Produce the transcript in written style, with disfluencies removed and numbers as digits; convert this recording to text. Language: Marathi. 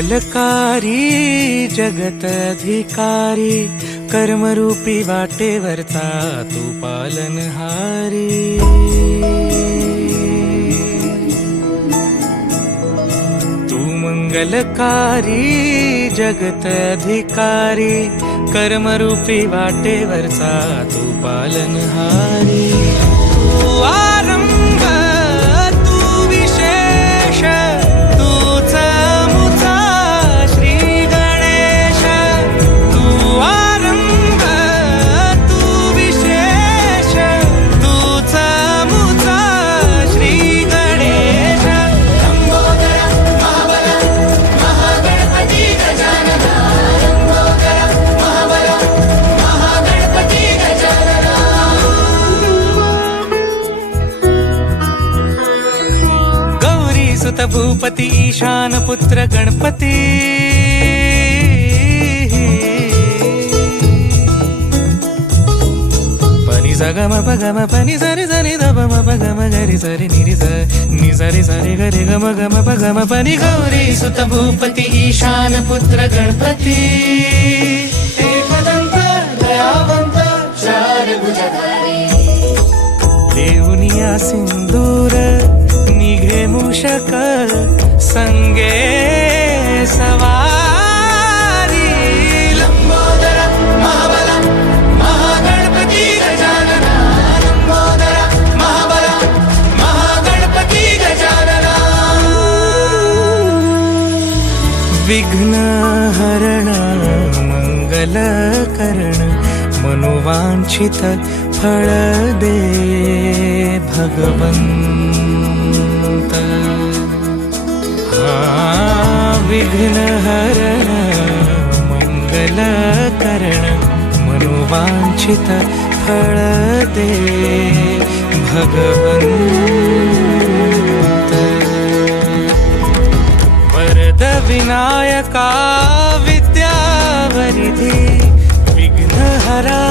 मंगलकारी जगत अधिकारी, कर्मरूपी वाटेवरचा तू पालनहारी। तू मंगलकारी जगत अधिकारी, कर्मरूपी वाटेवरचा तू पालनहारी। तू आरंभ तू विशेष, तूच मुचा श्री गणेश। तू आरंभ तू विशेष, तूच मुचा श्री गणेश। लंबोदर महाबल महागणपती गजानना, लंबोदर महाबल महागणपती गजानना। गौरी सुत भूपती ईशान पुत्र गणपती, पनी सा ग म प ग म प नि सा रे सा रे ध प म प ग म ग रे सा रे नि रे सा नि सा रे ग रे ग म प ग म प नि। गौरी सुत भूपती ईशान पुत्र गणपती, एकदंत दयावंत चार भुजधारी। देऊनिया सिंदूर निघे मूषक, संगे सवारी। लंबोदर महाबल महागणपती गजानना, लंबोदर महाबल महागणपती गजानना। विघ्न हरण मंगल करण, मनोवांछित फळ दे भगवंत। विघ्न हरण मंगल करण, मनोवांछित फळ दे भगवंत। वरद विनायका विद्यावरिधी, विघ्नहरा